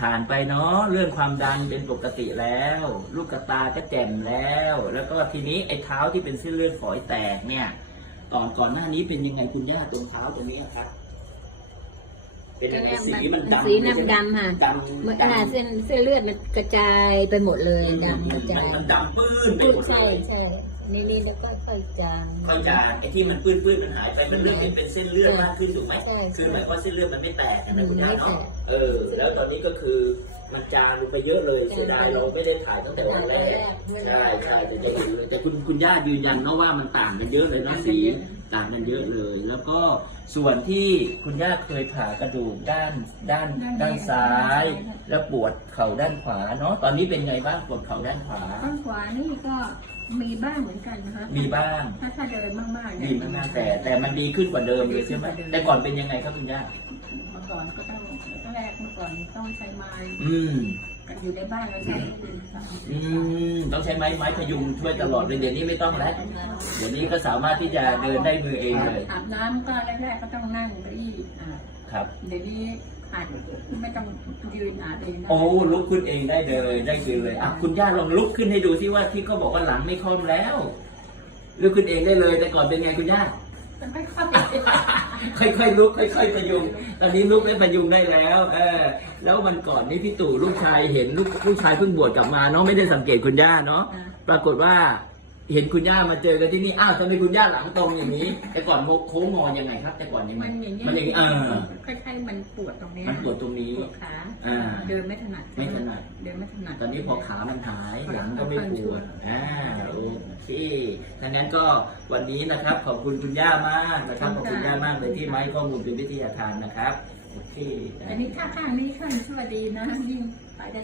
ผ่านไปเนาะเรื่องความดันเป็นปกติแล้ว ลูกกระตาก็แจ่มแล้ว แล้วก็ทีนี้ไอ้เท้าที่เป็นเส้นเลือดฝอยแตกเนี่ยก่อนก่อนหน้านี้เป็นยังไงคุณย่าตรงเท้าตรงนี้อะครับ เป็นยังไงสีมันดำสีน้ำดำค่ะดำเมื่ออ่าเส้นเส้นเลือดมันกระจายไปหมดเลยดำกระจายมันดำปื้นไปพูดหมดเลใช่ยใช่ นี่นี่แล้วก็ค่อยจางก็จะไอ้ที่มันปื้นปื้นๆมันหายไปมันเริ่มเป็นเป็นเส้นเลือดมากขึ้นถูกไหมใช่ใช่คือหมายความว่าเส้นเลือดมันไม่แตกนะอืมคุณย่าไม่แตเนาะกเออ แล้วตอนนี้ก็คือมันจางลงไปเยอะเลยเสียดายเราไม่ได้ถ่ายตั้งแต่วันแรกใช่ใช่แต่จะอยู่แต่คุณคุณย่ายืนยันเนาะว่ามันต่างกันเยอะเลยนะสีต่างกันเยอะเลย แล้วก็ส่วนที่คุณย่าเคยผ่ากระดูกด้านด้านด้านซ้าย แล้วปวดเข่าด้านขวาเนาะตอนนี้เป็นไงบ้างปวดเข่าด้านขวาข้างขวานี่ก็ มีบ้างเหมือนกันนะคะมีบ้าง ถ้าถ้าเดินมากๆดีมากๆแต่ แต่มันดีขึ้นกว่าเดิมเลยใช่ไหมแต่ก่อนเป็นยังไงครับคุณย่าเมื่อก่อนก็ต้องก็แรกเมื่อก่อนต้องใช้ไม้อืมอยู่ในบ้านเราใช้ดินค่ะอืมต้องใช้ไม้ไม้พยุงช่วยตลอดเลยเดี๋ยวนี้ไม่ต้องแล้วเดี๋ยวนี้ก็สามารถที่จะเดินได้มือเองเลยอาบน้ำก็แรกๆก็ต้องนั่งเก้าอี้อ่าครับ เดี๋ยวนี้ อาจไม่ต้องยืนอาบเองนะโอ้ลุกขึ้นเองได้เลยได้คือเลยอะคุณย่าลองลุกขึ้นให้ดูที่ว่าที่เขาบอกว่าหลังไม่คล่อมแล้วลุกขึ้นเองได้เลย แต่ก่อนเป็นไงคุณย่ามันไม่ค่อยค่อยๆลุกค่อยๆพยุงตอนนี้ลุกได้พยุงได้แล้ว เออ แล้ววันก่อนนี่พี่ตู่ลูกชายเห็นลูกลูกชายเพิ่งบวชกลับมาเนาะไม่ได้สังเกตคุณย่าเนาะอ่าปรากฏว่า เห็นคุณย่ามาเจอกันที่นี่อ้าวทำไมคุณย่าหลังตรงอย่างนี้ แต่ก่อนโค้งงอยังไงครับ แต่ก่อนยังไงมันอย่างนี้มันอย่างนี้เออ คล้ายๆมันปวดตรงเนี้ยมันปวดตรงนี้ปวดขาอ่าเดินไม่ถนัดไม่ถนัด เดินไม่ถนัดตอนนี้พอขามันหายหลังก็ไม่ปวดอ่าโอเคดังนั้นก็วันนี้นะครับ ขอบคุณคุณย่ามากนะครับขอบคุณย่ามากเลยที่มาให้ข้อมูลเป็นวิทยาทานนะครับโอเคอันนี้ข้างๆนี่ข้างสวัสดีนะยิ่งไปได้